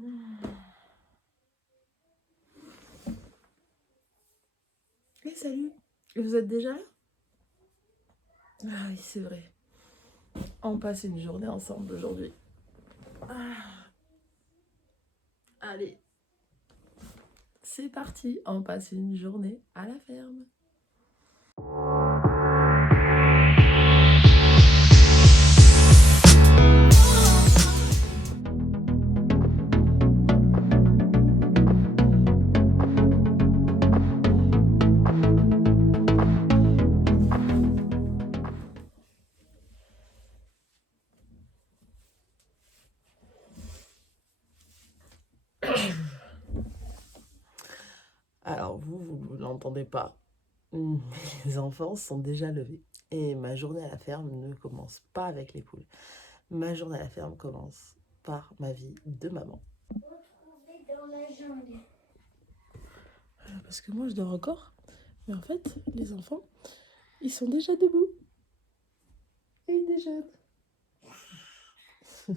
Et salut, vous êtes déjà là? Ah oui, c'est vrai. On passe une journée ensemble aujourd'hui. Allez, c'est parti, on passe une journée à la ferme. Alors vous ne l'entendez pas. Les enfants sont déjà levés. Et ma journée à la ferme ne commence pas avec les poules. Ma journée à la ferme commence par ma vie de maman. Retrouver dans la jungle. Parce que moi je dors encore. Mais en fait, les enfants, ils sont déjà debout. Et ils déjeunent. Sans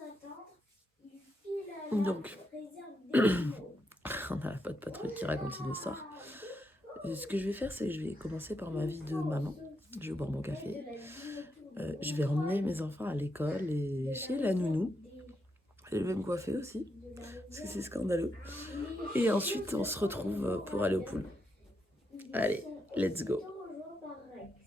attendre, il file à la Donc, réserve des animaux. on a la pote patrouille qui raconte une histoire. Ce que je vais faire, c'est que je vais commencer par ma vie de maman. Je vais boire mon café. Je vais emmener mes enfants à l'école et chez la nounou. Je vais me coiffer aussi, parce que c'est scandaleux. Et ensuite, on se retrouve pour aller au pool. Allez, let's go.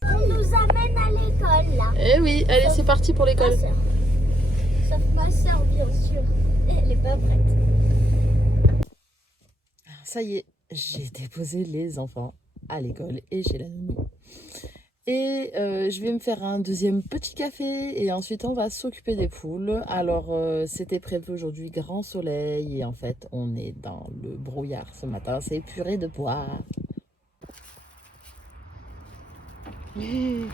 On nous amène à l'école là. Eh oui, allez, c'est parti pour l'école. Sauf ma soeur, bien sûr. Elle est pas prête. Ça y est, j'ai déposé les enfants à l'école et chez la nounou. Et je vais me faire un deuxième petit café et ensuite on va s'occuper des poules. Alors c'était prévu aujourd'hui grand soleil et en fait on est dans le brouillard ce matin, c'est purée de pois. Eh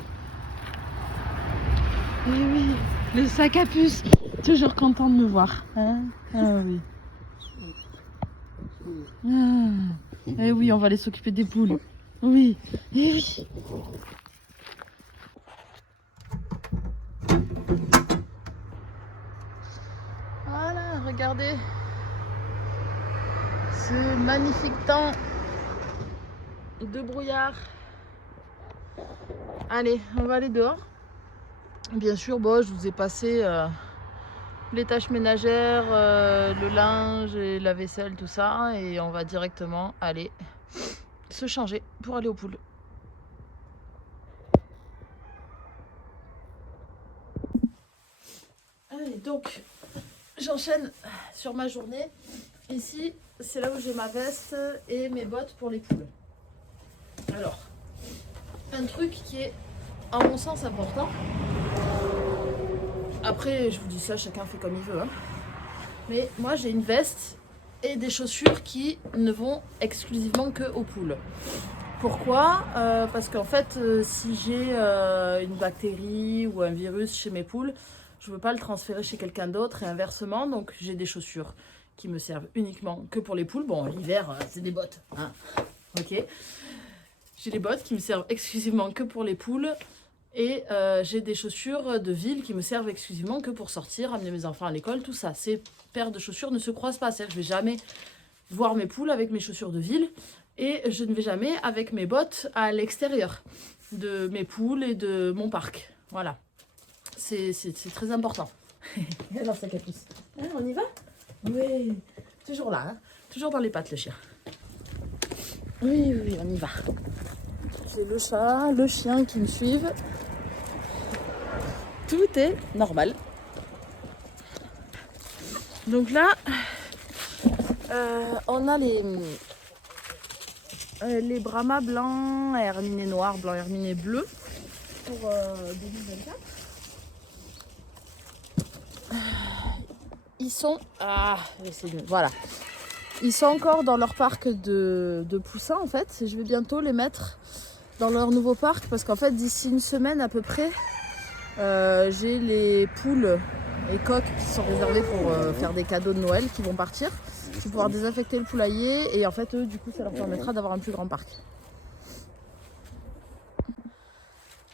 oui, le sac à puce, toujours content de me voir. Hein, ah oui. Eh oui, on va aller s'occuper des poules. Oui, eh oui. Voilà, regardez ce magnifique temps de brouillard. Allez, on va aller dehors. Bien sûr, bon, je vous ai passé les tâches ménagères, le linge et la vaisselle, tout ça. Et on va directement aller se changer pour aller au pool. Allez, donc, j'enchaîne sur ma journée. Ici, c'est là où j'ai ma veste et mes bottes pour les poules. Alors, un truc qui est, à mon sens, important. Après, je vous dis ça, chacun fait comme il veut. Hein. Mais moi, j'ai une veste et des chaussures qui ne vont exclusivement que aux poules. Pourquoi parce qu'en fait, si j'ai une bactérie ou un virus chez mes poules, je ne veux pas le transférer chez quelqu'un d'autre et inversement. Donc, j'ai des chaussures qui me servent uniquement que pour les poules. Bon, l'hiver, c'est des bottes. Hein. Ok. J'ai des bottes qui me servent exclusivement que pour les poules. Et j'ai des chaussures de ville qui me servent exclusivement que pour sortir, amener mes enfants à l'école, tout ça. Ces paires de chaussures ne se croisent pas. C'est-à-dire que je ne vais jamais voir mes poules avec mes chaussures de ville et je ne vais jamais avec mes bottes à l'extérieur de mes poules et de mon parc. Voilà. C'est très important. Alors, ça capuce. Hein, on y va? Oui. Toujours là. Hein, toujours dans les pattes, le chien. Oui, oui, on y va. J'ai le chat, le chien qui me suivent. Tout est normal. Donc là, on a les Brahma blancs, herminés noirs, blancs, herminés bleus pour 2024. Ils sont... voilà. Ils sont encore dans leur parc de poussins en fait. Je vais bientôt les mettre dans leur nouveau parc parce qu'en fait d'ici une semaine à peu près, j'ai les poules et coqs qui sont réservés pour faire des cadeaux de Noël qui vont partir. Je vais pouvoir désinfecter le poulailler et en fait eux du coup ça leur permettra d'avoir un plus grand parc.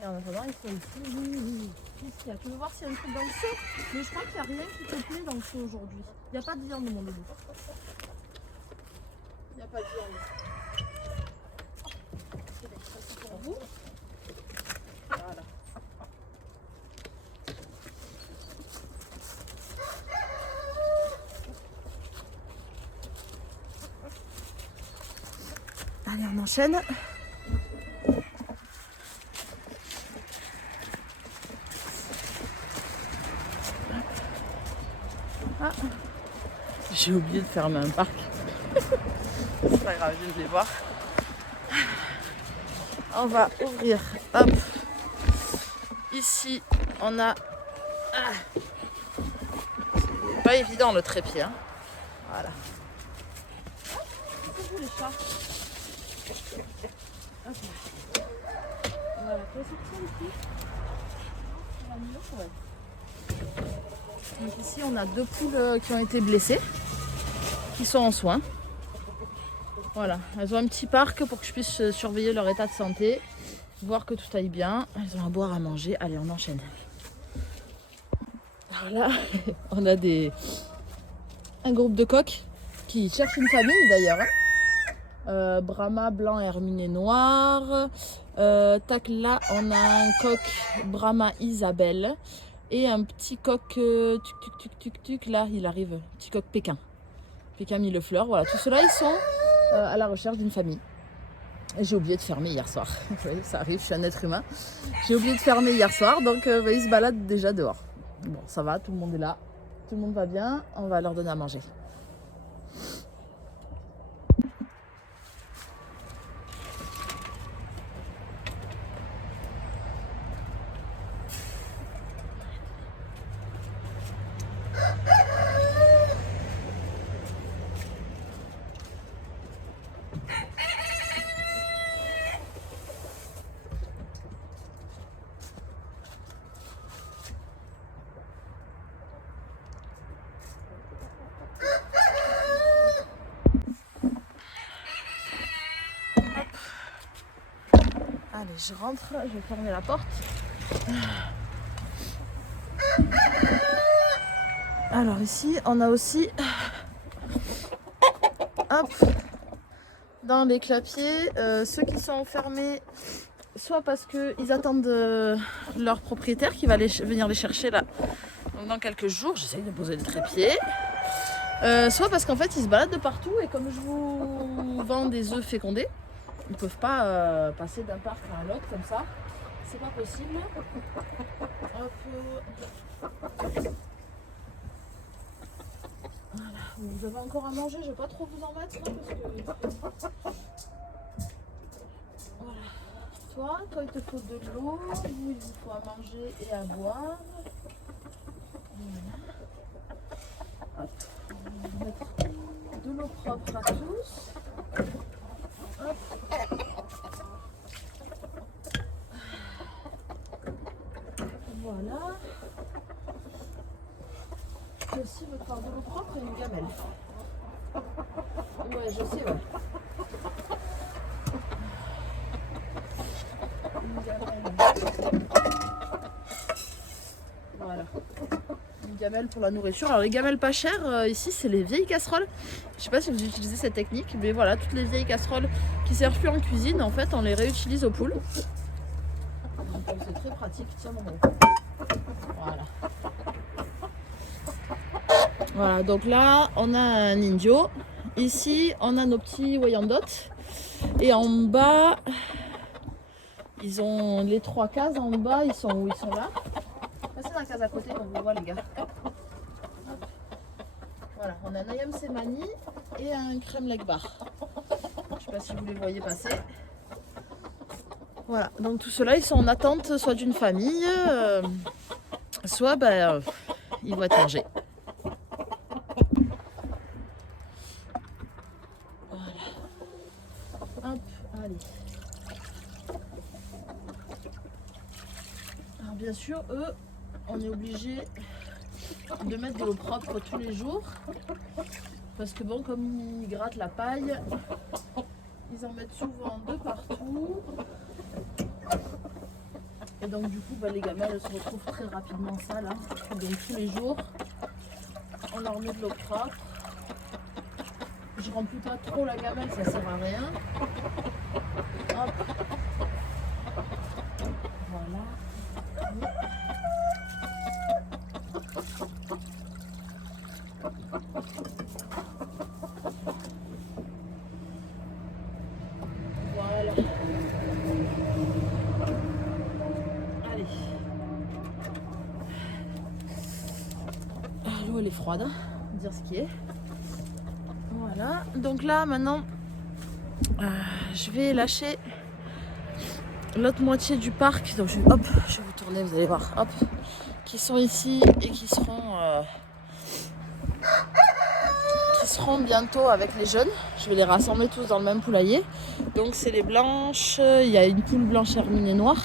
Et en attendant, ils sont ici. Qu'est-ce qu'il y a? Tu veux voir s'il y a un truc dans le seau? Mais je crois qu'il n'y a rien qui te plaît dans le seau aujourd'hui. Il n'y a pas de viande, mon bébé. Il n'y a pas de viande. Ça, c'est pour vous. Voilà. Allez, on enchaîne. Ah. J'ai oublié de fermer un parc. C'est pas grave, je vais voir. On va ouvrir. Hop. Ici, on a. Ah. C'est pas évident le trépied. Hein. Voilà. C'est vous les chats. Hop. Voilà, tu vas sortir ici. Ouais. Donc ici on a 2 poules qui ont été blessées, qui sont en soins. Voilà, elles ont un petit parc pour que je puisse surveiller leur état de santé, voir que tout aille bien. Elles ont à boire, à manger. Allez, on enchaîne. Voilà, on a un groupe de coqs qui cherchent une famille d'ailleurs. Hein. Brahma blanc, herminé noir. Tac, là on a un coq Brahma Isabelle. Et un petit coq tuc, là il arrive, petit coq Pékin. Pékin millefleur, voilà, tout cela ils sont à la recherche d'une famille. Et j'ai oublié de fermer hier soir. Oui, ça arrive, je suis un être humain. J'ai oublié de fermer hier soir, donc ils se baladent déjà dehors. Bon, ça va, tout le monde est là, tout le monde va bien, on va leur donner à manger. Allez, je rentre, je vais fermer la porte. Alors ici, on a aussi, hop, dans les clapiers, ceux qui sont enfermés, soit parce qu'ils attendent leur propriétaire qui va venir les chercher là. Donc dans quelques jours, j'essaye de poser le trépied. Soit parce qu'en fait, ils se baladent de partout et comme je vous vends des œufs fécondés, ils ne peuvent pas passer d'un parc à l'autre comme ça. C'est pas possible. Hop. Voilà. Vous avez encore à manger, je ne vais pas trop vous en mettre là, parce que... Voilà. Toi, il te faut de l'eau, vous, il vous faut à manger et à boire. Voilà. Hop. On va mettre de l'eau propre à tous. Hop. Voilà. Je aussi veux faire de l'eau propre et une gamelle. Ouais, je sais, ouais. Une gamelle. Voilà. Une gamelle pour la nourriture. Alors les gamelles pas chères, ici c'est les vieilles casseroles. Je sais pas si vous utilisez cette technique, mais voilà, toutes les vieilles casseroles qui servent plus en cuisine, en fait, on les réutilise aux poules. Donc c'est très pratique. Tiens mon gros. Voilà. Voilà, donc là, on a un indio. Ici, on a nos petits Wyandottes. Et en bas, ils ont les 3 cases en bas. Ils sont où? Ils sont là. Passez dans la case à côté, on vous voit les gars. Voilà, on a un Ayam Semani et un crème leg bar. Je ne sais pas si vous les voyez passer. Voilà, donc tout cela, ils sont en attente soit d'une famille, soit ils vont être mangés. Hop, allez. Alors bien sûr, eux, on est obligé de mettre de l'eau propre tous les jours. Parce que bon, comme ils grattent la paille, ils en mettent souvent de partout. Et donc du coup les gamelles elles se retrouvent très rapidement sales. Hein. Donc tous les jours on leur met de l'eau propre. Je remplis pas trop la gamelle, ça sert à rien. Hop. Voilà. Voilà. Allez. L'eau elle est froide, hein, dire ce qui est. Voilà. Donc là maintenant, je vais lâcher l'autre moitié du parc. Donc je vais vous tourner, vous allez voir. Hop. Qui sont ici et qui seront bientôt avec les jeunes. Je vais les rassembler tous dans le même poulailler. Donc c'est les blanches, il y a une poule blanche herminée noire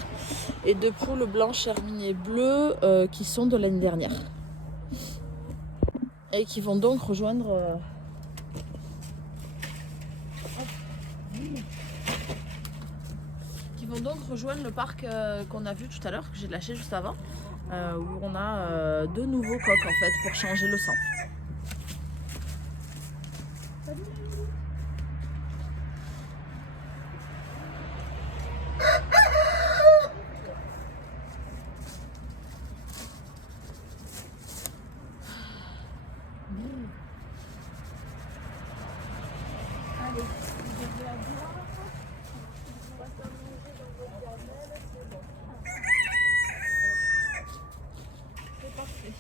et 2 poules blanches herminées bleues qui sont de l'année dernière. Et qui vont donc rejoindre le parc qu'on a vu tout à l'heure, que j'ai lâché juste avant, où on a 2 nouveaux coqs en fait pour changer le sang. Allez, je vais à boire. On va s'amuser dans votre gamelle, c'est bon. C'est parfait.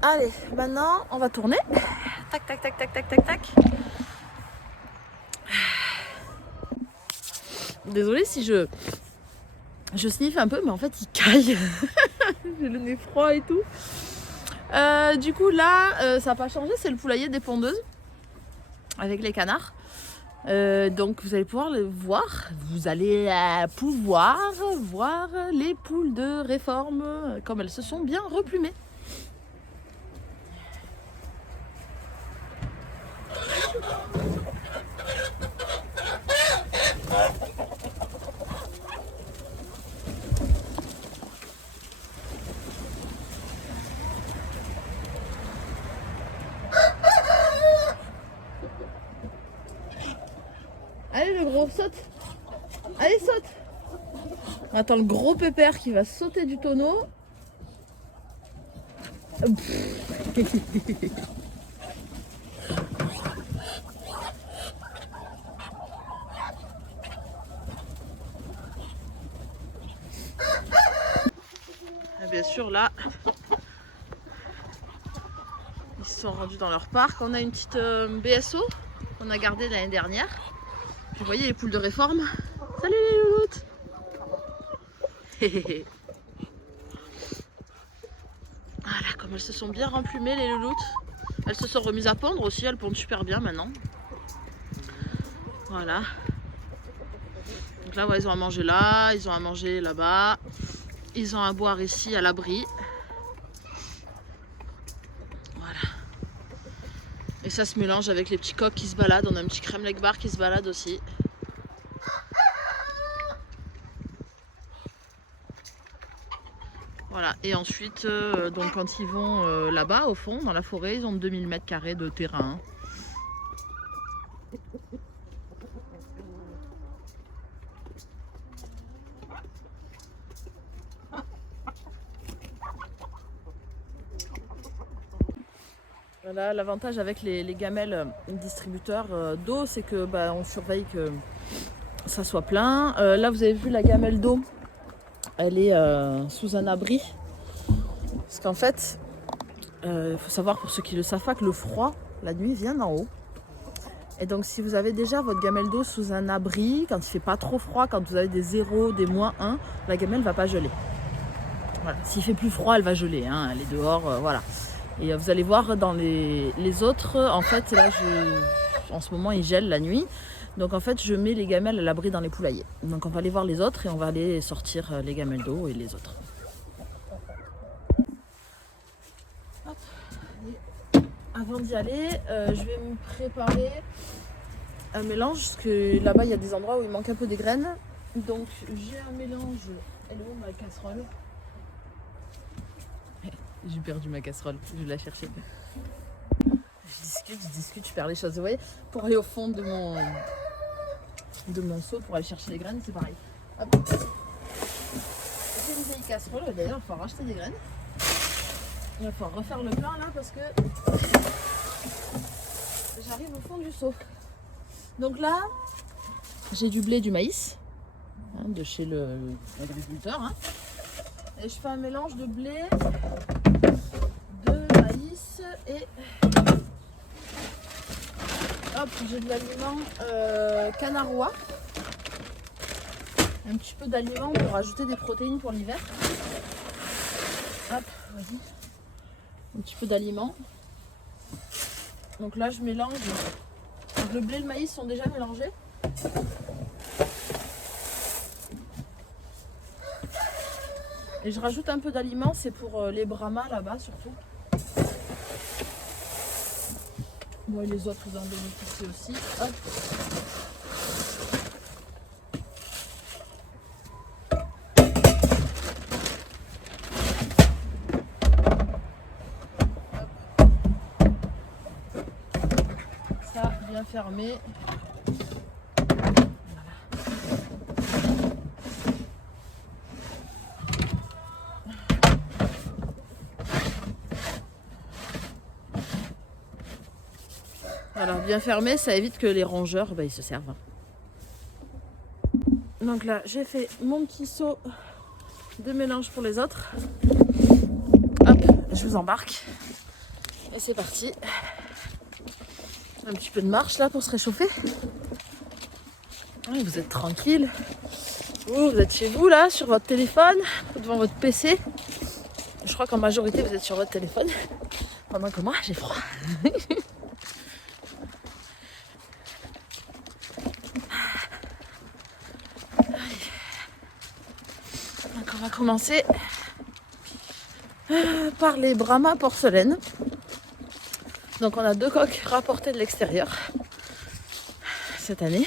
Allez, maintenant on va tourner. Tac, tac, tac, tac, tac, tac, tac. Désolée si je sniffe un peu, mais en fait il caille. J'ai le nez froid et tout. Du coup là, ça n'a pas changé, c'est le poulailler des pondeuses avec les canards. Donc vous allez pouvoir le voir. Vous allez pouvoir voir les poules de réforme comme elles se sont bien replumées. Allez le gros, saute. Allez, saute. On attend le gros pépère qui va sauter du tonneau. Bien sûr là, ils se sont rendus dans leur parc. On a une petite BSO qu'on a gardée l'année dernière. Puis vous voyez les poules de réforme. Salut les louloutes. Voilà, comme elles se sont bien remplumées les louloutes. Elles se sont remises à pondre aussi, elles pondent super bien maintenant. Voilà. Donc là, ouais, ils ont à manger là, ils ont à manger là-bas. Ils ont à boire ici à l'abri. Voilà. Et ça se mélange avec les petits coqs qui se baladent. On a un petit crème leg bar qui se balade aussi. Voilà. Et ensuite, donc quand ils vont là-bas au fond, dans la forêt, ils ont 2000 m² de terrain. Voilà, l'avantage avec les gamelles distributeurs d'eau, c'est que on surveille que ça soit plein. Là, vous avez vu la gamelle d'eau, elle est sous un abri. Parce qu'en fait, il faut savoir pour ceux qui ne le savent pas que le froid, la nuit, vient d'en haut. Et donc si vous avez déjà votre gamelle d'eau sous un abri, quand il ne fait pas trop froid, quand vous avez des 0, des -1, la gamelle ne va pas geler. Voilà. S'il fait plus froid, elle va geler, hein. Elle est dehors, voilà. Et vous allez voir dans les autres, en fait là en ce moment ils gèlent la nuit. Donc en fait je mets les gamelles à l'abri dans les poulaillers. Donc on va aller voir les autres et on va aller sortir les gamelles d'eau et les autres. Hop. Et avant d'y aller, je vais me préparer un mélange, parce que là-bas il y a des endroits où il manque un peu des graines. Donc j'ai un mélange. Elle est où ma casserole? J'ai perdu ma casserole, je vais la chercher. Je discute, je perds les choses. Vous voyez, pour aller au fond de mon seau, pour aller chercher les graines, c'est pareil. Hop. C'est une vieille casserole, d'ailleurs il faut racheter des graines. Il va falloir refaire le plein là parce que j'arrive au fond du seau. Donc là, j'ai du blé et du maïs, hein, de chez l'agriculteur. Hein. Et je fais un mélange de blé, de maïs et... Hop, j'ai de l'aliment canarois. Un petit peu d'aliment pour rajouter des protéines pour l'hiver. Hop, vas-y. Un petit peu d'aliment. Donc là, je mélange. Donc le blé et le maïs sont déjà mélangés. Et je rajoute un peu d'aliments, c'est pour les brahmas là-bas surtout. Bon, et les autres, ils en bénéficient aussi. Hop. Ça, bien fermé. Voilà, bien fermé, ça évite que les rongeurs ils se servent. Donc là, j'ai fait mon petit seau de mélange pour les autres. Hop, je vous embarque. Et c'est parti. Un petit peu de marche là pour se réchauffer. Vous êtes tranquille. Vous êtes chez vous là, sur votre téléphone, devant votre PC. Je crois qu'en majorité, vous êtes sur votre téléphone. Pendant que moi, j'ai froid. Donc on va commencer par les Brahma porcelaine. Donc on a 2 coques rapportées de l'extérieur cette année.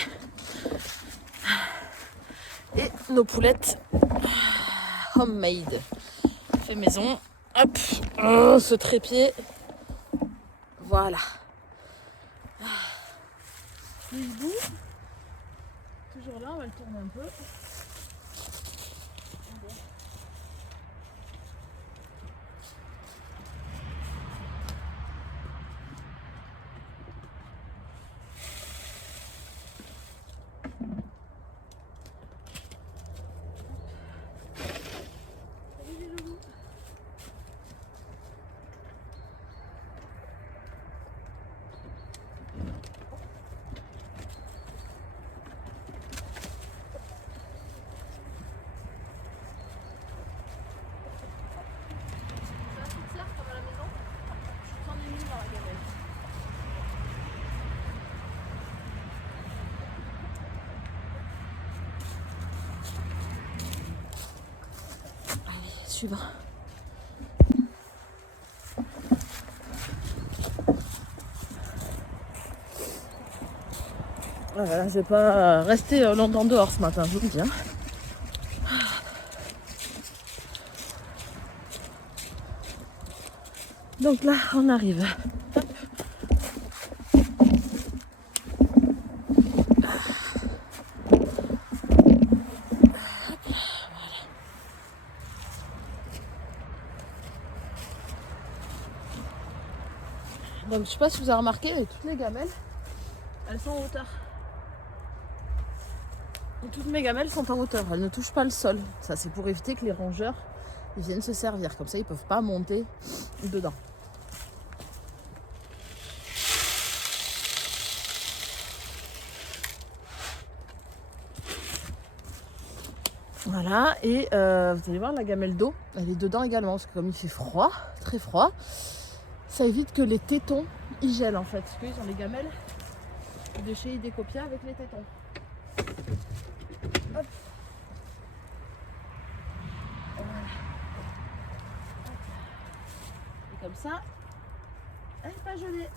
Et nos poulettes homemade, fait maison. Hop, oh, ce trépied. Voilà. Le hibou, toujours là, on va le tourner un peu. Suivant. Voilà, je vais pas rester longtemps dehors ce matin, je vous le dis. Hein. Donc là, on arrive. Hop. Donc je sais pas si vous avez remarqué, mais toutes les gamelles, elles sont en hauteur. Toutes mes gamelles sont en hauteur, elles ne touchent pas le sol. Ça c'est pour éviter que les rongeurs viennent se servir. Comme ça ils peuvent pas monter dedans. Voilà, et vous allez voir la gamelle d'eau, elle est dedans également, parce que comme il fait froid, très froid, ça évite que les tétons ils gèlent en fait, parce qu'ils ont les gamelles de chez Idecopia avec les tétons. Hop. Voilà. Et comme ça, elle n'est pas gelée.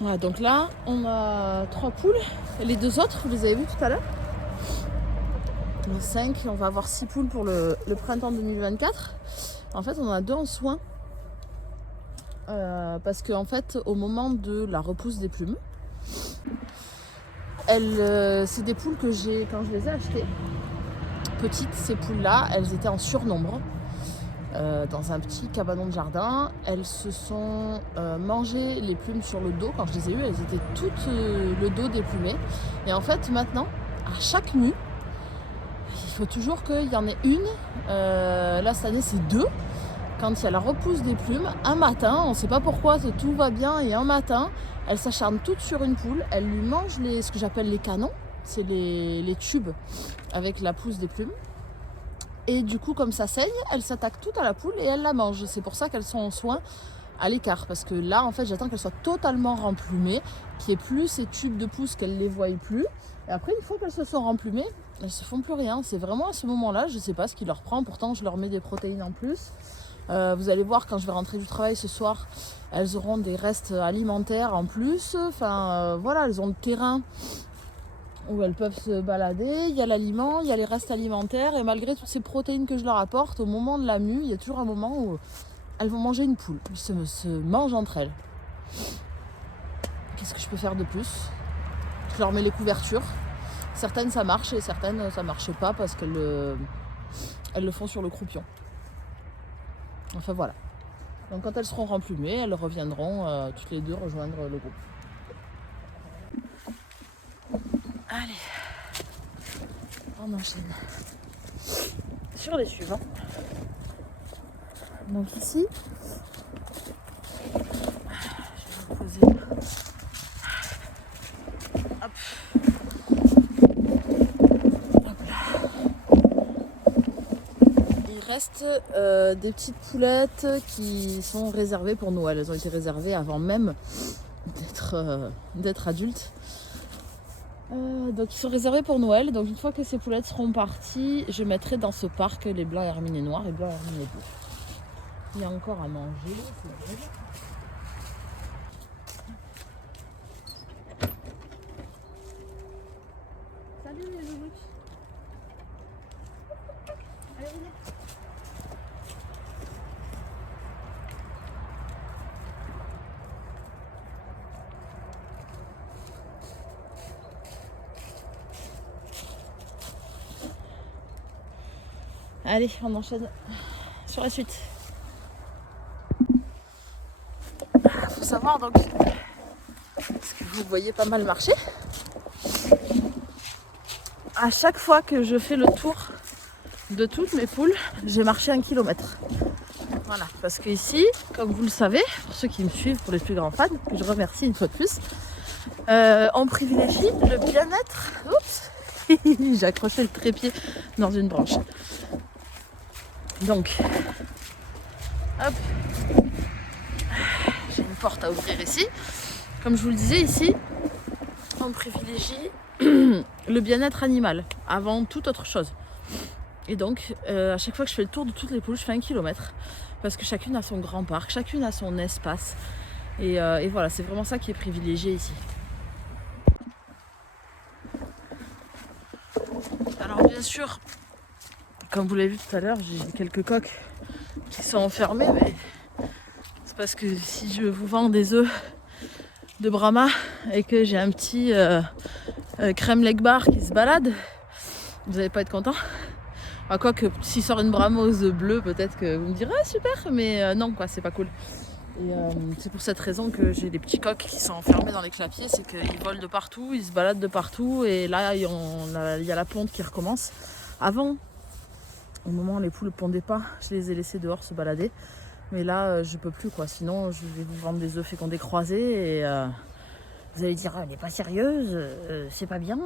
Voilà, donc là, on a 3 poules. Et les 2 autres, vous les avez vues tout à l'heure. Donc 5, on va avoir 6 poules pour le printemps 2024. En fait, on en a 2 en soins. Parce qu'en fait, au moment de la repousse des plumes, c'est des poules que quand je les ai achetées, petites, ces poules-là, elles étaient en surnombre. Dans un petit cabanon de jardin. Elles se sont mangées les plumes sur le dos. Quand je les ai eues, elles étaient toutes le dos déplumé. Et en fait, maintenant, à chaque mue, il faut toujours qu'il y en ait une. Là, cette année, c'est 2. Quand il y a la repousse des plumes, un matin, on ne sait pas pourquoi, tout va bien, et un matin, elles s'acharnent toutes sur une poule. Elles lui mangent ce que j'appelle les canons. C'est les tubes avec la pousse des plumes. Et du coup, comme ça saigne, elles s'attaquent toutes à la poule et elles la mangent. C'est pour ça qu'elles sont en soins à l'écart. Parce que là, en fait, j'attends qu'elles soient totalement remplumées, qu'il n'y ait plus ces tubes de pousse, qu'elles ne les voient plus. Et après, une fois qu'elles se sont remplumées, elles ne se font plus rien. C'est vraiment à ce moment-là, je ne sais pas ce qui leur prend. Pourtant, je leur mets des protéines en plus. Vous allez voir, quand je vais rentrer du travail ce soir, elles auront des restes alimentaires en plus. Enfin, voilà, elles ont le terrain où elles peuvent se balader, il y a l'aliment, il y a les restes alimentaires, et malgré toutes ces protéines que je leur apporte, au moment de la mue, il y a toujours un moment où elles vont manger une poule, elles se mangent entre elles. Qu'est-ce que je peux faire de plus? Je leur mets les couvertures, certaines ça marche et certaines ça marche pas parce qu'elles le font sur le croupion. Enfin voilà. Donc quand elles seront remplumées, elles reviendront toutes les 2 rejoindre le groupe. Allez, on enchaîne sur les suivants. Donc ici, je vais vous poser là. Hop. Hop là. Il reste des petites poulettes qui sont réservées pour Noël. Elles ont été réservées avant même d'être adultes. Donc ils sont réservés pour Noël. Donc une fois que ces poulettes seront parties, je mettrai dans ce parc les blancs herminés noirs et blancs herminés bleus. Il y a encore à manger, c'est vrai. Salut les loulous. Allez, venez. Allez, on enchaîne sur la suite. Faut savoir donc, parce que vous voyez pas mal marcher, à chaque fois que je fais le tour de toutes mes poules, j'ai marché 1 kilomètre. Voilà, parce que ici, comme vous le savez, pour ceux qui me suivent, pour les plus grands fans, que je remercie une fois de plus, on privilégie le bien-être. Oups, j'ai accroché le trépied dans une branche. Donc, hop, j'ai une porte à ouvrir ici. Comme je vous le disais ici, on privilégie le bien-être animal avant toute autre chose. Et donc, à chaque fois que je fais le tour de toutes les poules, je fais 1 kilomètre. Parce que chacune a son grand parc, chacune a son espace. Et voilà, c'est vraiment ça qui est privilégié ici. Alors bien sûr, comme vous l'avez vu tout à l'heure, j'ai quelques coques qui sont enfermées, mais c'est parce que si je vous vends des œufs de Brahma et que j'ai un petit crème leg bar qui se balade, vous n'allez pas être content. À quoi que s'il sort une Brahmose bleue, peut-être que vous me direz ah, super, mais non quoi, c'est pas cool. Et c'est pour cette raison que j'ai des petits coqs qui sont enfermés dans les clapiers, c'est qu'ils volent de partout, ils se baladent de partout, et là il y a la ponte qui recommence. Avant, au moment où les poules ne pondaient pas, je les ai laissées dehors se balader, mais là je peux plus quoi, sinon je vais vous vendre des œufs fécondés croisés et vous allez dire elle n'est pas sérieuse, c'est pas bien.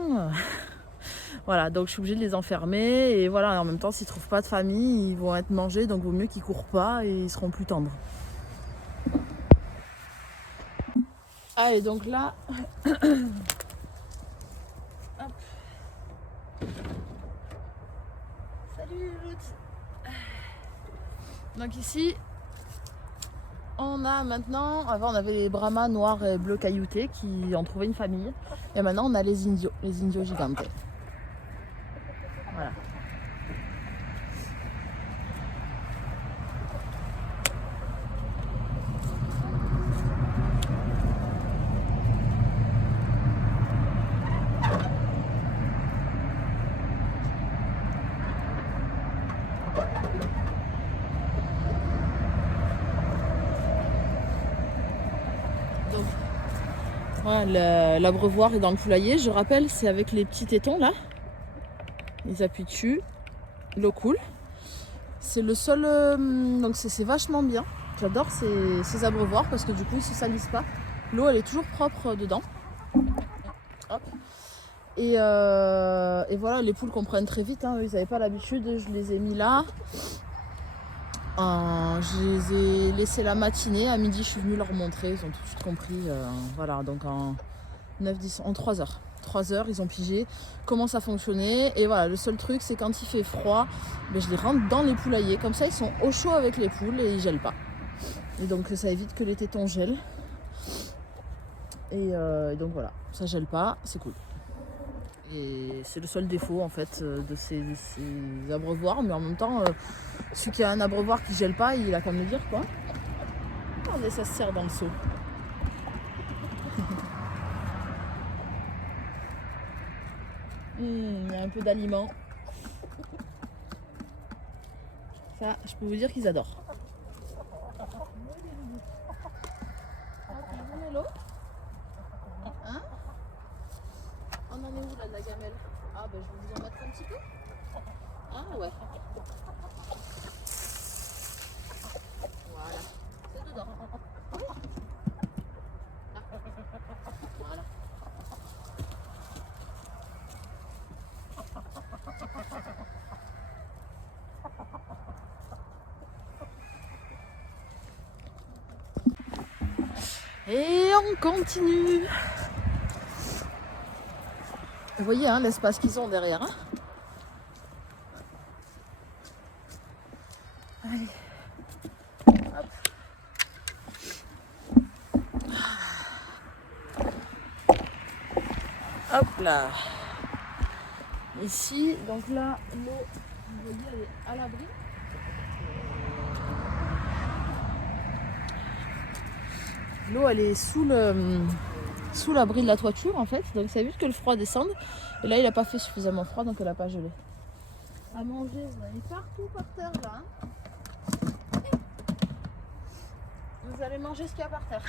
Voilà, donc je suis obligée de les enfermer et voilà, en même temps s'ils ne trouvent pas de famille, ils vont être mangés, donc vaut mieux qu'ils ne courent pas et ils seront plus tendres. Allez, donc là... Hop. Salut Lout. Donc ici, on a maintenant... Avant, on avait les brahmas noirs et bleus cailloutés qui ont trouvé une famille. Et maintenant, on a les indios gigantes. Voilà. Donc, voilà, l'abreuvoir est dans le poulailler. Je rappelle, c'est avec les petits tétons là. Ils appuient dessus, l'eau coule. C'est le seul, donc c'est vachement bien. J'adore ces abreuvoirs parce que du coup ils se salissent pas. L'eau elle est toujours propre dedans. Hop. Et voilà, les poules comprennent très vite, hein. Ils n'avaient pas l'habitude, je les ai mis là. Je les ai laissés la matinée, à midi je suis venue leur montrer, ils ont tout de suite compris. Voilà, donc en 3 heures. 3 heures, ils ont pigé comment ça fonctionnait. Et voilà, le seul truc, c'est quand il fait froid, ben, je les rentre dans les poulaillers. Comme ça, ils sont au chaud avec les poules et ils gèlent pas. Et donc, ça évite que les tétons gèlent. Et donc voilà, ça gèle pas, c'est cool. Et c'est le seul défaut en fait de ces abreuvoirs. Mais en même temps, celui qui a un abreuvoir qui gèle pas, il a qu'à me le dire quoi. Regardez, ça se serre dans le seau. Il y a un peu d'aliments. Ça, je peux vous dire qu'ils adorent. Hein? On en est où là de la gamelle? Ah ben je vais vous en mettre un petit peu. Ah ouais. Voilà. C'est dedans. Oui. Là. Voilà. Et on continue. Vous voyez hein, l'espace qu'ils ont derrière. Hein, allez. Hop. Hop là. Ici, donc là, l'eau, vous voyez, elle est à l'abri. L'eau, elle est sous l'abri de la toiture en fait. Donc ça évite que le froid descende. Et là, il n'a pas fait suffisamment froid, donc elle n'a pas gelé. À manger, vous allez partout par terre là. Hein. Vous allez manger ce qu'il y a par terre.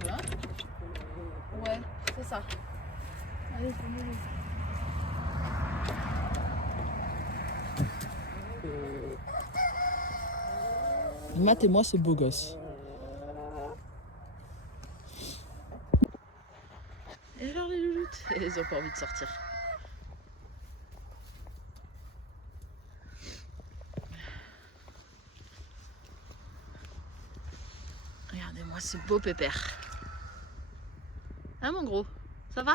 Voilà. Ouais, c'est ça. Allez, venez. Matt et moi, c'est beau gosse. Et alors les louloutes, ils ont pas envie de sortir. Regardez-moi ce beau pépère. Hein mon gros, ça va?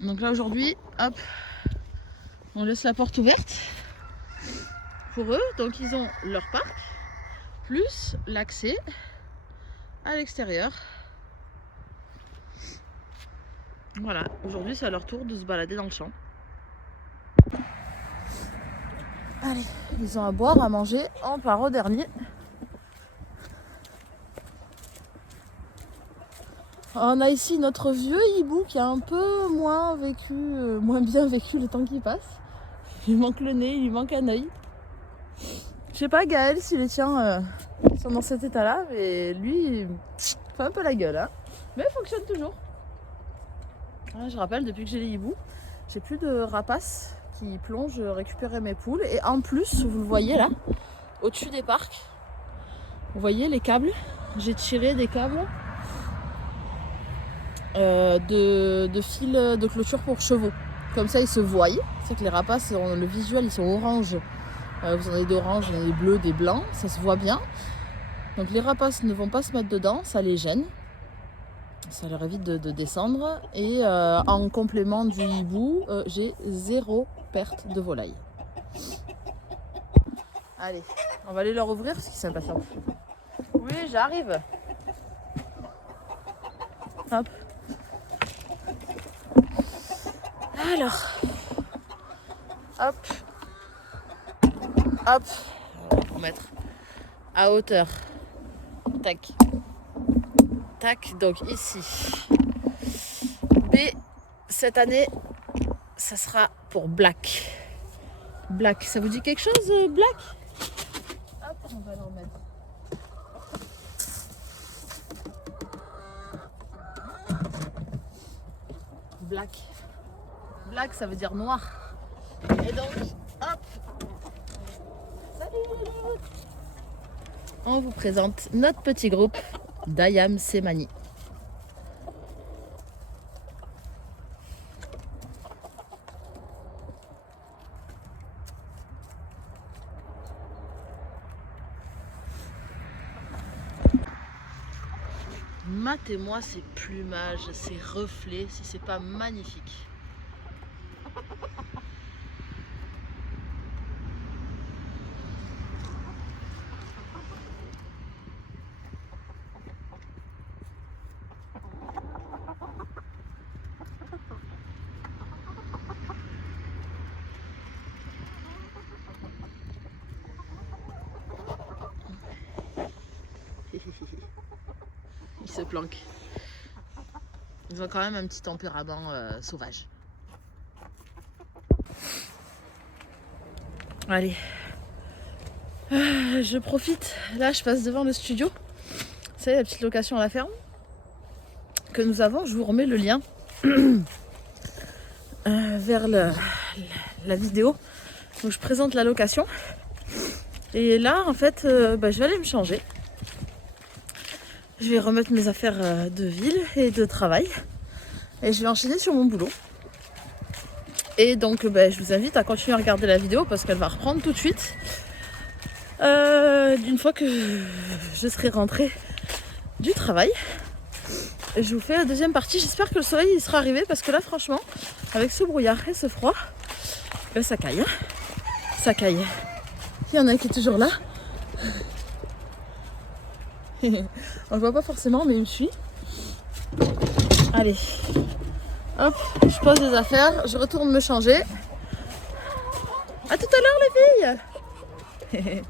Donc là aujourd'hui, hop, on laisse la porte ouverte pour eux. Donc ils ont leur parc, plus l'accès à l'extérieur. Voilà, aujourd'hui c'est à leur tour de se balader dans le champ. Allez, ils ont à boire, à manger, on part au dernier. On a ici notre vieux hibou qui a un peu moins bien vécu le temps qui passe. Il lui manque le nez, il lui manque un œil. Je sais pas Gaël si les tiens sont dans cet état-là, mais lui, il fait un peu la gueule. Hein. Mais il fonctionne toujours. Voilà, je rappelle, depuis que j'ai les hiboux, j'ai plus de rapaces qui plongent récupérer mes poules. Et en plus, vous le voyez là, au-dessus des parcs, vous voyez les câbles. J'ai tiré des câbles de fils de clôture pour chevaux. Comme ça, ils se voient. C'est que les rapaces, le visuel, ils sont orange. Vous en avez d'orange, vous en avez des bleus, des blancs. Ça se voit bien. Donc les rapaces ne vont pas se mettre dedans, ça les gêne. Ça leur évite de descendre. Et en complément du hibou, j'ai 0 perte de volaille. Allez, on va aller leur ouvrir parce qu'ils sont impatients. Oui, j'arrive. Hop. Alors. Hop. Hop. On va mettre à hauteur. Tac. Tac, donc ici. B, cette année, ça sera pour Black. Black, ça vous dit quelque chose, Black? Hop, on va l'en mettre. Black. Black, ça veut dire noir. Et donc, hop. Salut. On vous présente notre petit groupe d'Ayam Semani. Matez-moi ces plumages, ces reflets, si c'est pas magnifique. Ils se planquent. Ils ont quand même un petit tempérament sauvage. Allez. Je profite. Là, je passe devant le studio. Vous savez, la petite location à la ferme que nous avons. Je vous remets le lien vers la vidéo où je présente la location. Et là, en fait, je vais aller me changer. Je vais remettre mes affaires de ville et de travail. Et je vais enchaîner sur mon boulot. Et donc, je vous invite à continuer à regarder la vidéo parce qu'elle va reprendre tout de suite. D'une fois que je serai rentrée du travail. Et je vous fais la deuxième partie. J'espère que le soleil il sera arrivé parce que là, franchement, avec ce brouillard et ce froid, ça caille. Hein, ça caille. Il y en a un qui est toujours là. On le voit pas forcément, mais il me suit. Allez, hop, je pose les affaires, je retourne me changer. À tout à l'heure les filles.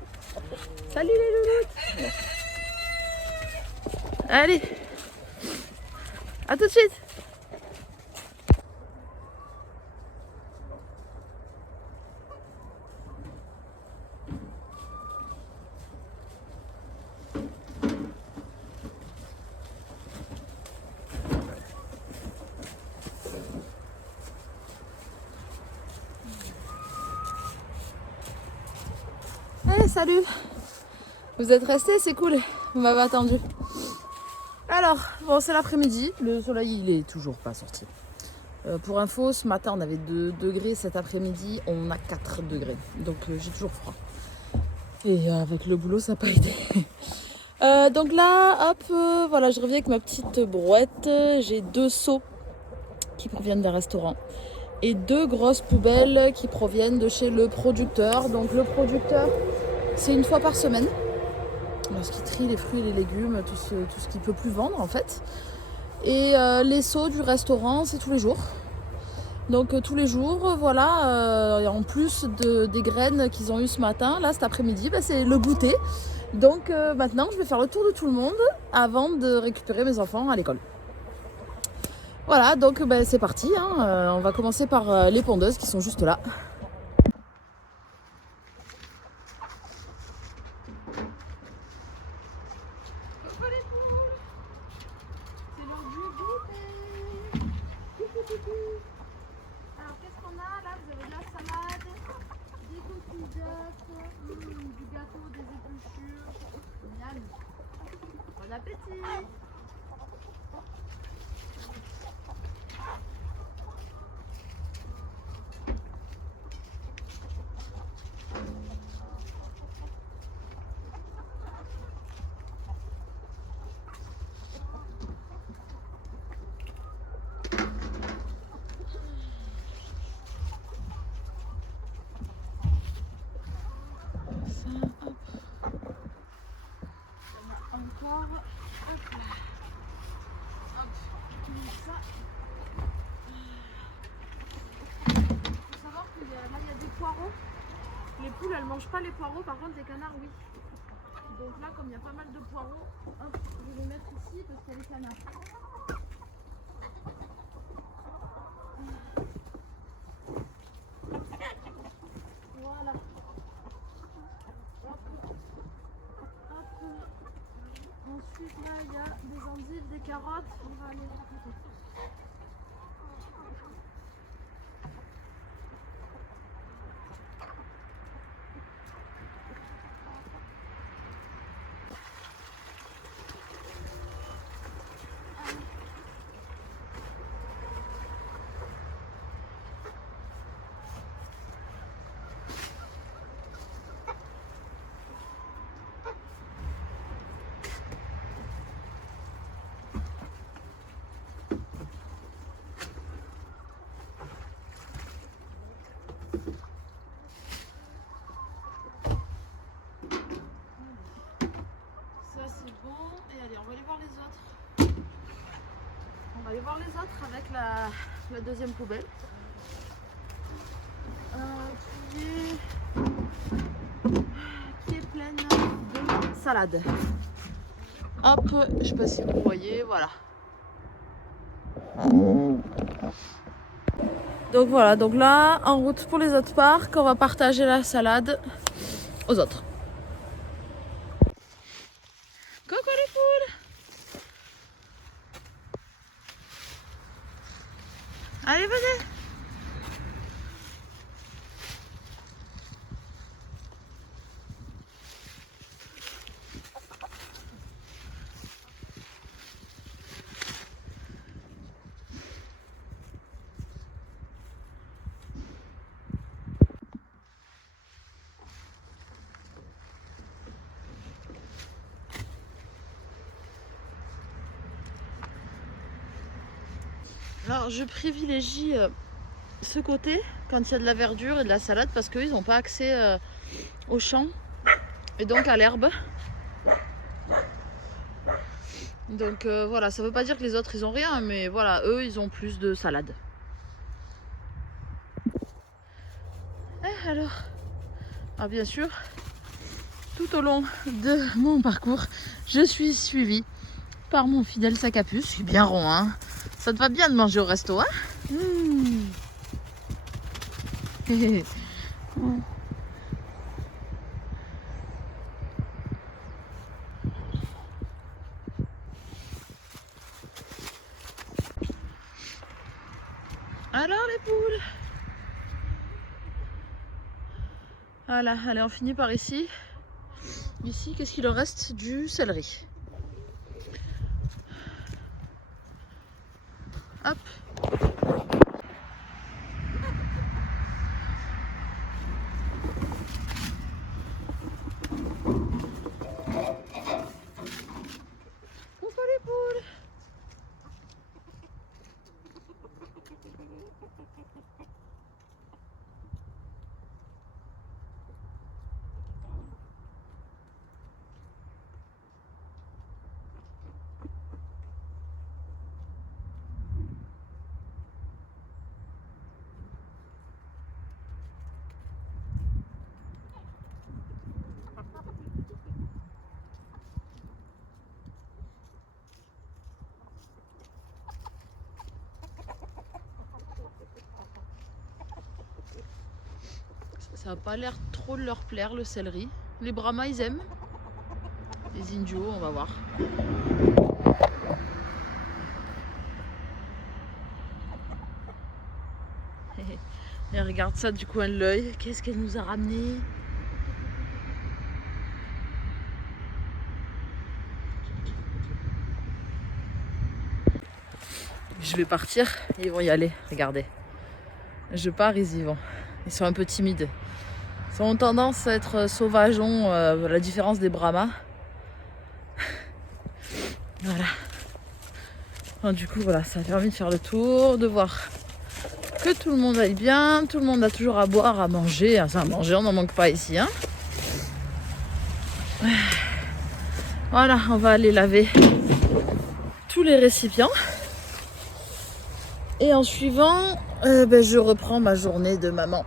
Salut les louloutes. Allez, à tout de suite. Hey, salut! Vous êtes restés, c'est cool, vous m'avez attendu. Alors, bon, c'est l'après-midi, le soleil il est toujours pas sorti. Pour info, ce matin on avait 2 degrés, cet après-midi on a 4 degrés, donc j'ai toujours froid. Et avec le boulot ça n'a pas aidé. Donc là, hop, voilà, je reviens avec ma petite brouette. J'ai 2 seaux qui proviennent des restaurants. Et 2 grosses poubelles qui proviennent de chez le producteur. Donc le producteur, c'est une fois par semaine. Parce qu'il trie les fruits et les légumes, tout ce qu'il ne peut plus vendre en fait. Et les seaux du restaurant, c'est tous les jours. Donc tous les jours, voilà, en plus des graines qu'ils ont eues ce matin, là cet après-midi, c'est le goûter. Donc maintenant, je vais faire le tour de tout le monde avant de récupérer mes enfants à l'école. Voilà, donc c'est parti, hein. On va commencer par les pondeuses qui sont juste là. appétit. Encore, hop là, hop, ça. Faut savoir que là il y a des poireaux. Les poules elles mangent pas les poireaux, par contre les canards oui. Donc là comme il y a pas mal de poireaux, hop, je vais les mettre ici parce qu'il y a les canards. Voilà. Hop. Hop. Ensuite là il y a des endives, des carottes. On va aller de côté. Ça c'est bon. Et allez, on va aller voir les autres. On va aller voir les autres avec la deuxième poubelle. Qui est pleine de salade. Hop, je sais pas si vous voyez, voilà. Donc voilà, donc là, en route pour les autres parcs, on va partager la salade aux autres. Coucou les poules! Allez, venez! Alors je privilégie ce côté quand il y a de la verdure et de la salade parce qu'eux ils n'ont pas accès au champ et donc à l'herbe. Donc voilà, ça veut pas dire que les autres ils ont rien, mais voilà, eux ils ont plus de salade. Alors bien sûr, tout au long de mon parcours, je suis suivie par mon fidèle sac à puce. Je suis bien rond, hein. Ça te va bien de manger au resto, hein? Alors les poules. Voilà, allez, on finit par ici. Ici, qu'est-ce qu'il en reste? Du céleri. Hop. Coucou les poules. Ça n'a pas l'air trop de leur plaire le céleri. Les brahmas ils aiment. Les indios on va voir. Et regarde ça du coin de l'œil. Qu'est-ce qu'elle nous a ramené? Je vais partir, ils vont y aller, regardez. Je pars, ils y vont. Ils sont un peu timides. Ils ont tendance à être sauvageons, à la différence des Brahmas. Voilà. Donc, du coup, voilà, ça a permis de faire le tour, de voir que tout le monde aille bien. Tout le monde a toujours à boire, à manger. Ça, à manger, on n'en manque pas ici. Hein. Voilà, on va aller laver tous les récipients. Et en suivant, je reprends ma journée de maman.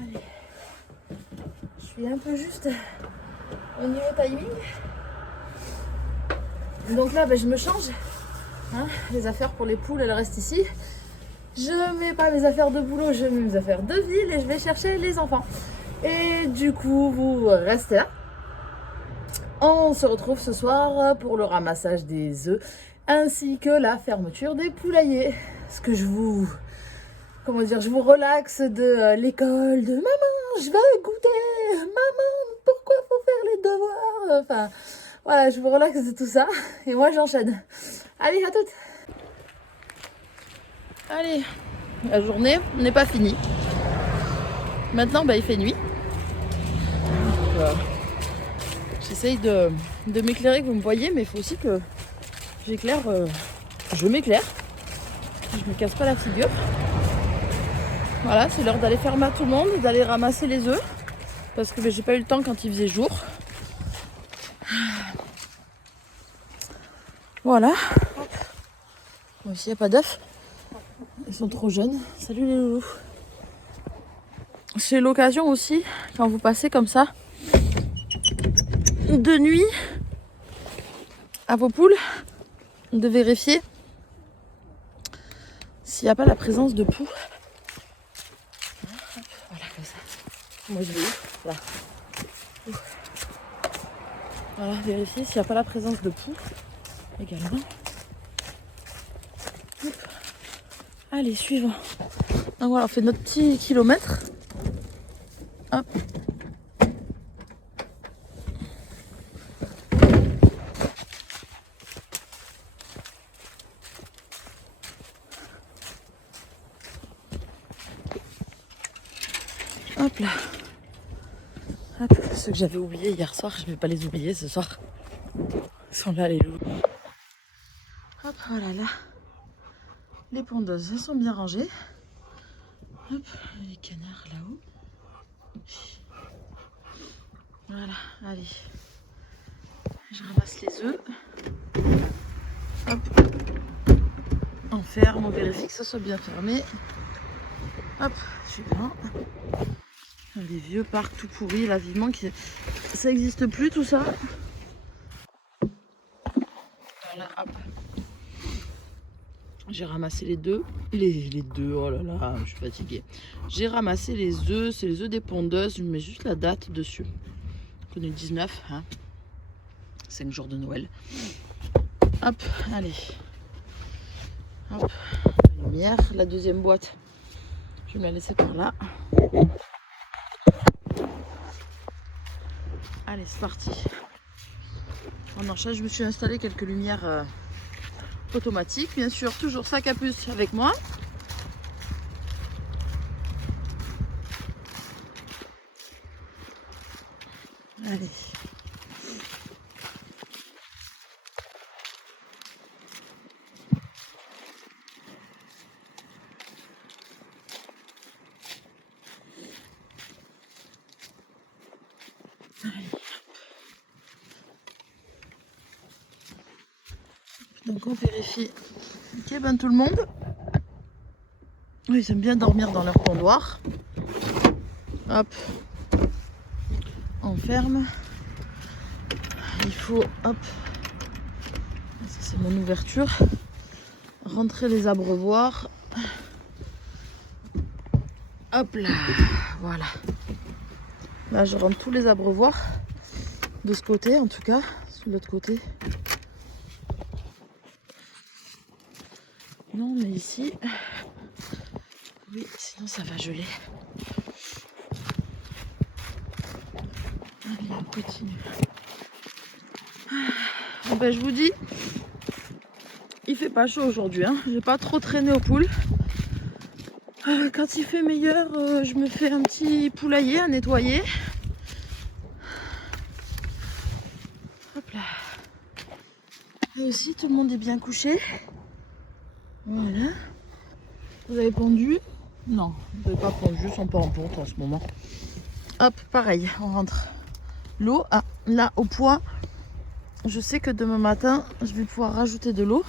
Allez. Je suis un peu juste au niveau timing. Donc là, je me change. Hein, les affaires pour les poules, elles restent ici. Je mets pas mes affaires de boulot, je mets mes affaires de ville et je vais chercher les enfants. Et du coup, vous restez là. On se retrouve ce soir pour le ramassage des œufs ainsi que la fermeture des poulaillers. Ce que je vous relaxe de l'école, de maman, je vais goûter, maman, pourquoi faut faire les devoirs, enfin, voilà, je vous relaxe de tout ça, et moi j'enchaîne. Allez, à toutes. Allez, la journée n'est pas finie. Maintenant, il fait nuit. J'essaye de m'éclairer, que vous me voyez, mais il faut aussi que j'éclaire, je m'éclaire, je me casse pas la figure. Voilà, c'est l'heure d'aller faire à tout le monde, d'aller ramasser les œufs, parce que j'ai pas eu le temps quand il faisait jour. Voilà. Bon, ici il n'y a pas d'œufs. Ils sont trop jeunes. Salut les loulous. C'est l'occasion aussi, quand vous passez comme ça, de nuit, à vos poules, de vérifier s'il n'y a pas la présence de poux. Voilà, comme ça. Moi je vais là. Voilà, vérifier s'il n'y a pas la présence de poux également. Hop. Allez, suivant. Donc voilà, on fait notre petit kilomètre. Hop. Hop là. Hop, ceux que j'avais oubliés hier soir, je ne vais pas les oublier ce soir. Ils sont là les loups. Hop, voilà là. Les pondeuses, elles sont bien rangées. Hop, les canards là-haut. Voilà, allez. Je ramasse les œufs. Hop. On ferme, on vérifie que ça soit bien fermé. Hop, suivant. Les vieux parcs tout pourris, là, vivement que ça n'existe plus tout ça. Voilà, hop. J'ai ramassé les deux. Les deux, oh là là, je suis fatiguée. J'ai ramassé les œufs, c'est les œufs des pondeuses. Je mets juste la date dessus. On est le 19, hein. 5 jours de Noël. Hop, allez. Hop, la lumière. La deuxième boîte, je vais me la laisser par là. Allez, c'est parti. On enchaîne, je me suis installé quelques lumières automatique, bien sûr, toujours sac à puce avec moi. Allez. Donc on vérifie. Ok, ben tout le monde. Oui, ils aiment bien dormir dans leur tondoir. Hop. On ferme. Il faut, hop. Ça c'est mon ouverture. Rentrer les abreuvoirs. Hop là. Voilà. Là je rentre tous les abreuvoirs. De ce côté en tout cas. De l'autre côté. Non mais ici. Oui, sinon ça va geler. Allez, on continue. Bon ben, je vous dis, il fait pas chaud aujourd'hui. Hein. J'ai pas trop traîné aux poules. Quand il fait meilleur, je me fais un petit poulailler à nettoyer. Hop là. Et aussi, tout le monde est bien couché. Voilà. Vous avez pondu? Non, vous n'avez pas pondu, ils sont pas en ponte en ce moment. Hop, pareil, on rentre. L'eau, ah, là, au poids, je sais que demain matin, je vais pouvoir rajouter de l'eau.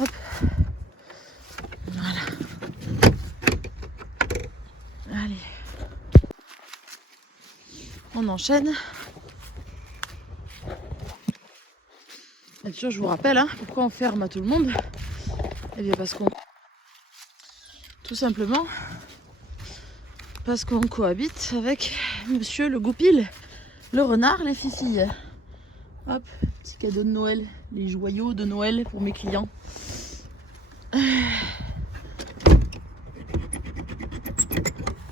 Hop. Voilà. Allez. On enchaîne. Bien sûr, je vous rappelle, hein, pourquoi on ferme à tout le monde. Eh bien, parce qu'on... Tout simplement, parce qu'on cohabite avec monsieur le goupil, le renard, les filles. Hop, petit cadeau de Noël, les joyaux de Noël pour mes clients.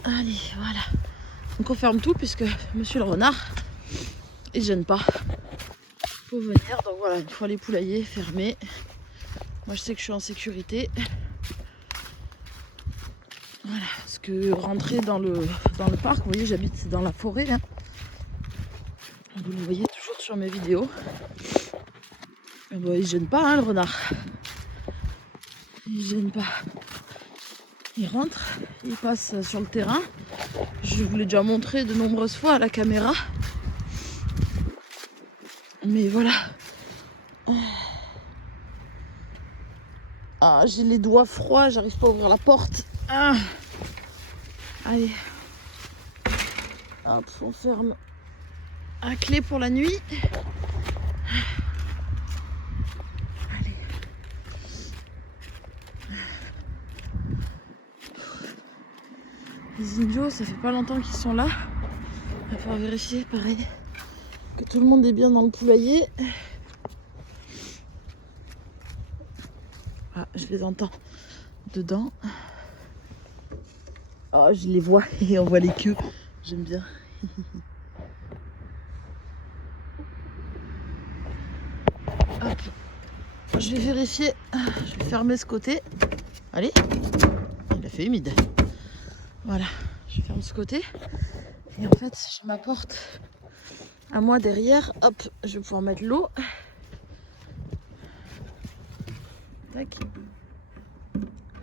Allez, voilà. Donc on ferme tout puisque monsieur le renard, il gêne pas. Faut venir, donc voilà, une fois les poulaillers fermés. Moi je sais que je suis en sécurité. Voilà, parce que rentrer dans le parc, vous voyez, j'habite dans la forêt là. Vous le voyez toujours sur mes vidéos. Et bon, il gêne pas, hein, le renard. Il gêne pas. Il rentre, il passe sur le terrain. Je vous l'ai déjà montré de nombreuses fois à la caméra. Mais voilà. Ah, j'ai les doigts froids, j'arrive pas à ouvrir la porte. Ah. Allez. Hop, on ferme à clé pour la nuit. Allez. Les idiots, ça fait pas longtemps qu'ils sont là. Il va falloir vérifier, pareil, que tout le monde est bien dans le poulailler. Ah, je les entends dedans. Oh, je les vois et on voit les queues. J'aime bien. Hop. Je vais vérifier. Je vais fermer ce côté. Allez. Il a fait humide. Voilà. Je ferme ce côté. Et en fait, j'ai ma porte à moi derrière. Hop. Je vais pouvoir mettre l'eau. Tac.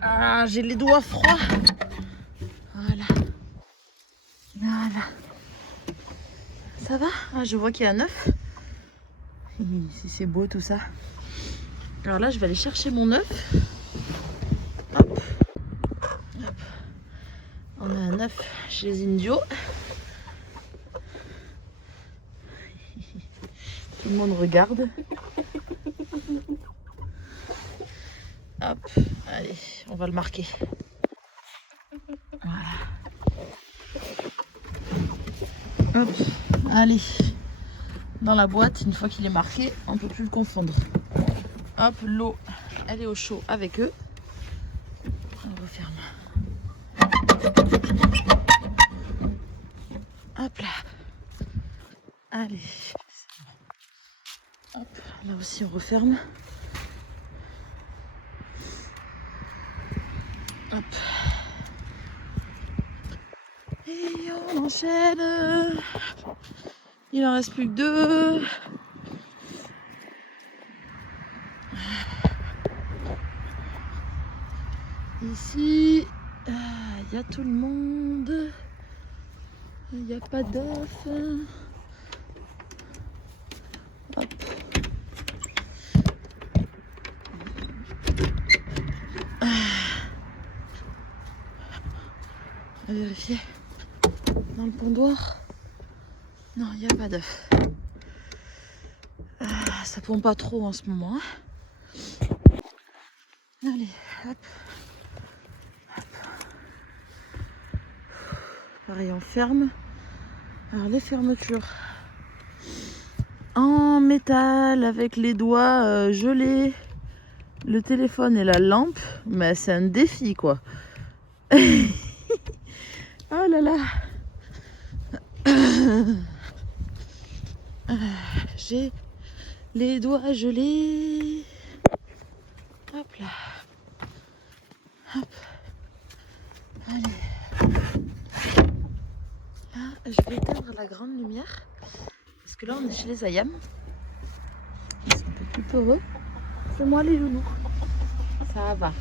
Ah, j'ai les doigts froids. Voilà. Voilà. Ça va? Ah, je vois qu'il y a un œuf. Si c'est beau tout ça. Alors là, je vais aller chercher mon œuf. Hop. Hop. On a un œuf chez les Indios. Tout le monde regarde. Hop. Allez, on va le marquer. Voilà. Hop. Allez. Dans la boîte, une fois qu'il est marqué, on ne peut plus le confondre. Hop, l'eau, elle est au chaud avec eux. On referme. Hop là. Allez. Hop, là aussi on referme. enchaîne. Il en reste plus que 2. Ici, il y a tout le monde. Il n'y a pas d'œufs. Hop. On va vérifier dans le pondoir. Non, il n'y a pas d'œufs. Ça pond pas trop en ce moment. Allez, hop. Pareil, on ferme. Alors les fermetures en métal avec les doigts gelés, le téléphone et la lampe, mais c'est un défi quoi. Oh là là. J'ai les doigts gelés. Hop là. Hop. Allez. Là, je vais éteindre la grande lumière. Parce que là, on est chez les Ayam. Ils sont un peu plus peureux. C'est moi les loulous. Ça va.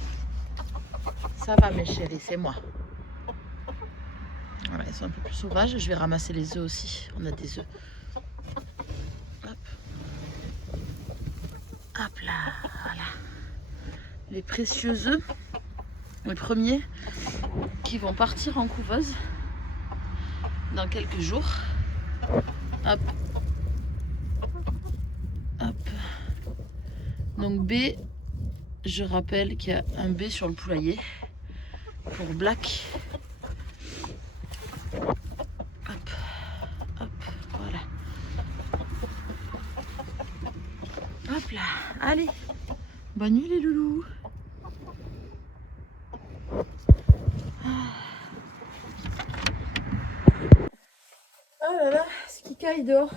Ça va mes chéris, c'est moi. Voilà, ils sont un peu plus sauvages. Je vais ramasser les œufs aussi. On a des œufs. Hop. Hop là. Voilà. Les précieux œufs. Les premiers qui vont partir en couveuse dans quelques jours. Hop. Hop. Donc B, je rappelle qu'il y a un B sur le poulailler pour Black. Hop. Hop. Voilà. Hop là. Allez. Bonne nuit les loulous. Oh là là, ce qui caille dehors.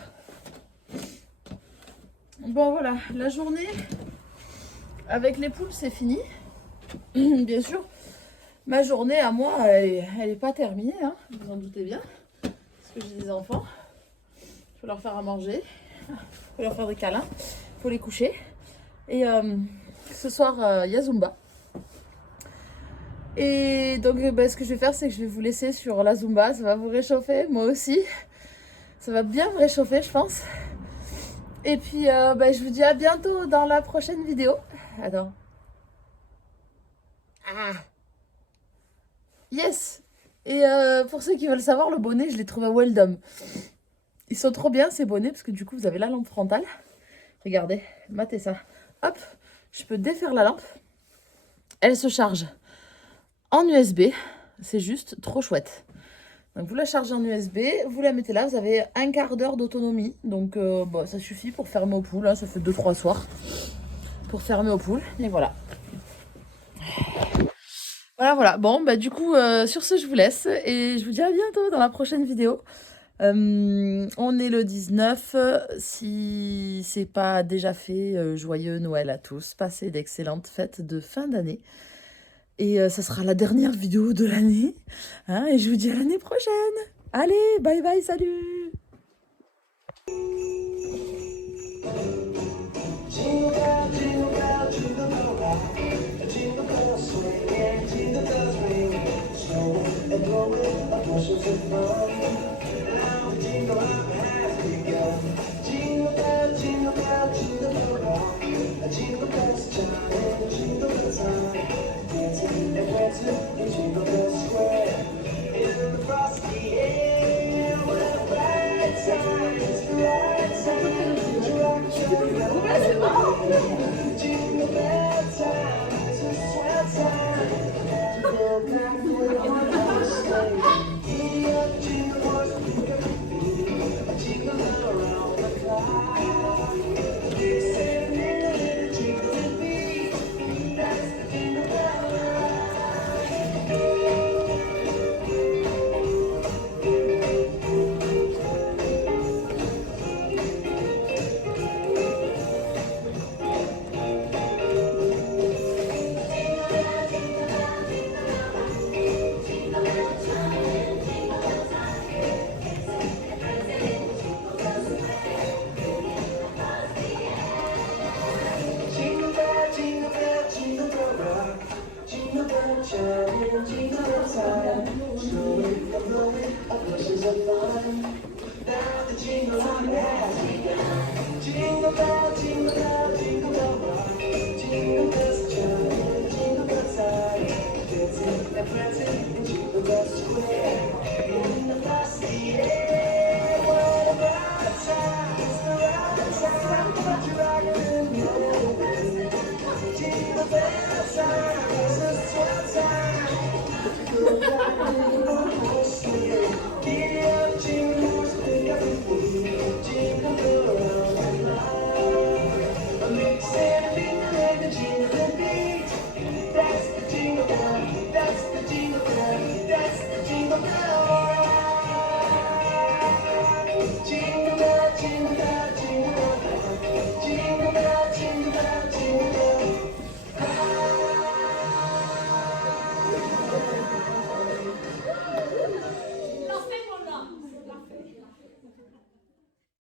Bon voilà, la journée avec les poules c'est fini. Bien sûr, ma journée à moi, elle est pas terminée, hein, vous en doutez bien. Parce que j'ai des enfants. Il faut leur faire à manger. Il faut leur faire des câlins. Il faut les coucher. Et ce soir, il y a Zumba. Et donc ce que je vais faire, c'est que je vais vous laisser sur la Zumba. Ça va vous réchauffer, moi aussi. Ça va bien me réchauffer, je pense. Et puis, je vous dis à bientôt dans la prochaine vidéo. Attends. Ah. Yes. Et pour ceux qui veulent savoir, le bonnet, je l'ai trouvé à Weldom. Ils sont trop bien, ces bonnets, parce que du coup, vous avez la lampe frontale. Regardez, matez ça. Hop, je peux défaire la lampe. Elle se charge en USB. C'est juste trop chouette. Donc vous la chargez en USB, vous la mettez là, vous avez un quart d'heure d'autonomie. Donc ça suffit pour fermer aux poules, hein, ça fait 2-3 soirs pour fermer aux poules. Et voilà. Voilà. Bon, du coup, sur ce, je vous laisse. Et je vous dis à bientôt dans la prochaine vidéo. On est le 19. Si c'est pas déjà fait, joyeux Noël à tous. Passez d'excellentes fêtes de fin d'année. Et ça sera la dernière vidéo de l'année. Hein, et je vous dis à l'année prochaine. Allez, bye bye, salut. Jingle bells, jingle bells, jingle bells, jingle bells, jingle bells, jingle bells,